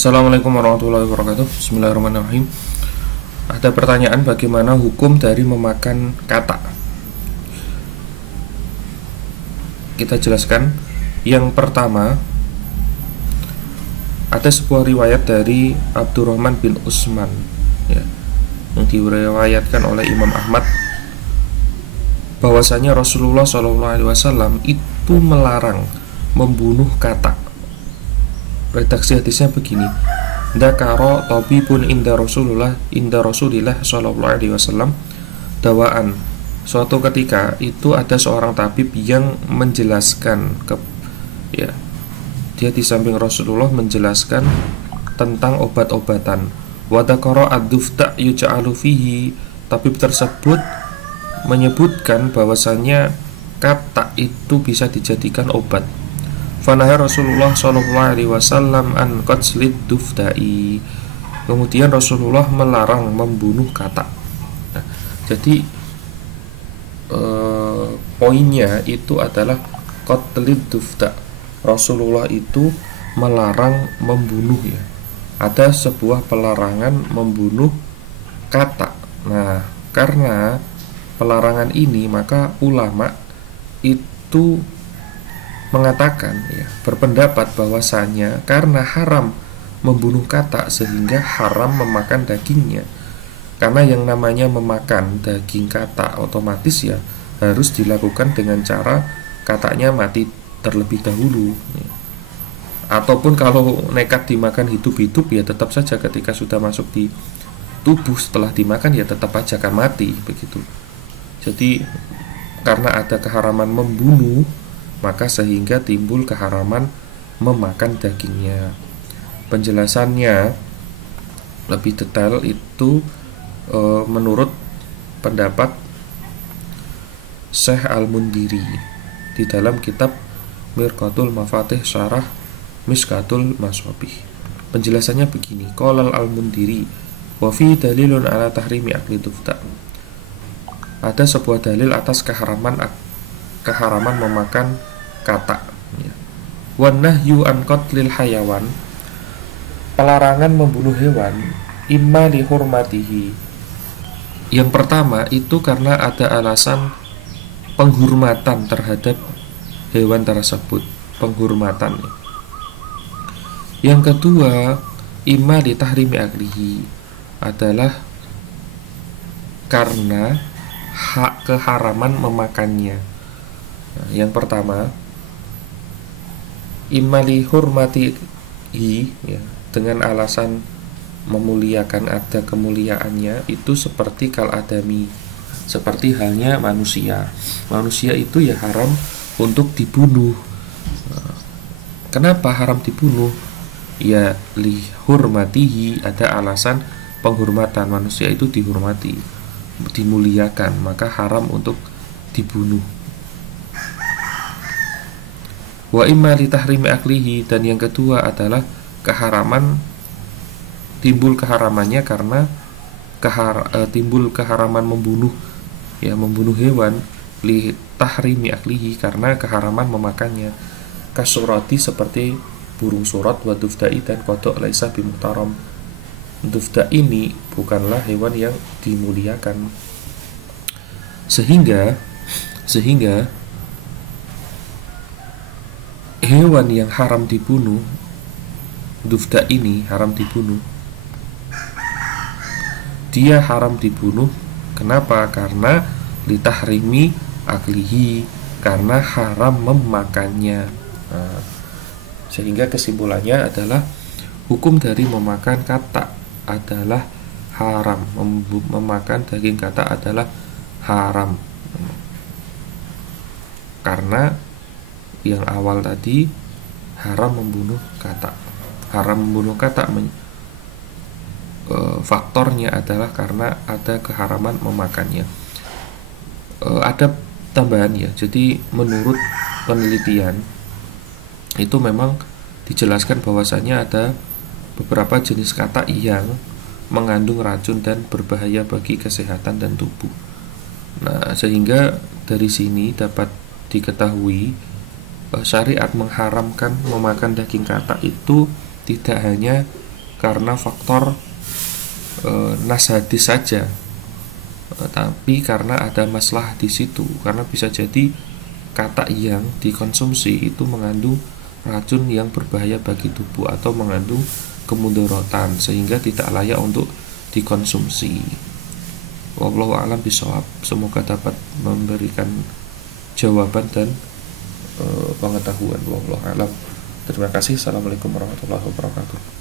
Assalamualaikum warahmatullahi wabarakatuh. Bismillahirrahmanirrahim. Ada pertanyaan bagaimana hukum dari memakan kata. Kita jelaskan. Yang pertama, ada sebuah riwayat dari Abdurrahman bin Utsman ya, yang diriwayatkan oleh Imam Ahmad bahwasanya Rasulullah SAW itu melarang membunuh kata. Redaksi hadisnya begini: Dakaro tabibun inda Rasulillah sallallahu alaihi wasallam dawaan. Suatu ketika itu ada seorang tabib yang menjelaskan dia di samping Rasulullah menjelaskan tentang obat-obatan. Wa dakara ad-dufta yuj'alu fihi. Tabib tersebut menyebutkan bahwasanya kata itu bisa dijadikan obat. Fanaha Rasulullah sallallahu alaihi wasallam an qatslid dufda'i. Kemudian Rasulullah melarang membunuh kata. Nah, jadi poinnya itu adalah qatlid dufda. Rasulullah itu melarang membunuh ya. Ada sebuah pelarangan membunuh kata. Nah, karena pelarangan ini maka ulama itu mengatakan ya, berpendapat bahwasanya karena haram membunuh kata sehingga haram memakan dagingnya. Karena yang namanya memakan daging kata otomatis ya harus dilakukan dengan cara katanya mati terlebih dahulu ya. Ataupun kalau nekat dimakan hidup-hidup ya tetap saja ketika sudah masuk di tubuh setelah dimakan ya tetap aja akan mati begitu. Jadi karena ada keharaman membunuh maka sehingga timbul keharaman memakan dagingnya. Penjelasannya lebih detail itu menurut pendapat Syekh Al-Mundiri di dalam kitab Mirqatul Mafatih Syarah Mishkatul Maswabih. Penjelasannya begini: Qala Al-Mundiri wa fi dalilun ala tahrimi akli dufta. Ada sebuah dalil atas keharaman memakan kata ya. Wan nahyu an qatlil hayawan, pelarangan membunuh hewan imma li hurmatihi. Yang pertama itu karena ada alasan penghormatan terhadap hewan tersebut, penghormatan. Yang kedua, imma li tahrimi aklihi, adalah karena hak keharaman memakannya. Nah, yang pertama imali hurmatihi ya, dengan alasan memuliakan, ada kemuliaannya, itu seperti kal adami, seperti halnya manusia. Manusia itu ya haram untuk dibunuh. Nah, kenapa haram dibunuh? Ya li hurmatihi, ada alasan penghormatan, manusia itu dihormati, dimuliakan, maka haram untuk dibunuh. Wa imma li tahrimi aklihi, dan yang kedua adalah keharaman, timbul keharamannya karena timbul keharaman membunuh ya, membunuh hewan, li tahrimi aklihi, karena keharaman memakannya. Kasurati, seperti burung surat, wa dufda'i, dan kodok laisa bimuhtaram. Dufda ini bukanlah hewan yang dimuliakan. Sehingga hewan yang haram dibunuh, dufda ini haram dibunuh. Dia haram dibunuh. Kenapa? Karena litahrimi aklihi, karena haram memakannya. Nah, sehingga kesimpulannya adalah hukum dari memakan kata adalah haram. Memakan daging kata adalah haram. Karena yang awal tadi haram membunuh kata. Haram membunuh kata faktornya adalah karena ada keharaman memakannya. Ada tambahan ya. Jadi menurut penelitian itu memang dijelaskan bahwasanya ada beberapa jenis kata yang mengandung racun dan berbahaya bagi kesehatan dan tubuh. Nah, sehingga dari sini dapat diketahui syariat mengharamkan memakan daging kata itu tidak hanya karena faktor nas hadis saja, tapi karena ada masalah di situ, karena bisa jadi kata yang dikonsumsi itu mengandung racun yang berbahaya bagi tubuh atau mengandung kemudorotan sehingga tidak layak untuk dikonsumsi. Wallahu a'lam bishawab. Semoga dapat memberikan jawaban dan pengetahuan. Wallahu a'lam. Terima kasih. Assalamualaikum warahmatullahi wabarakatuh.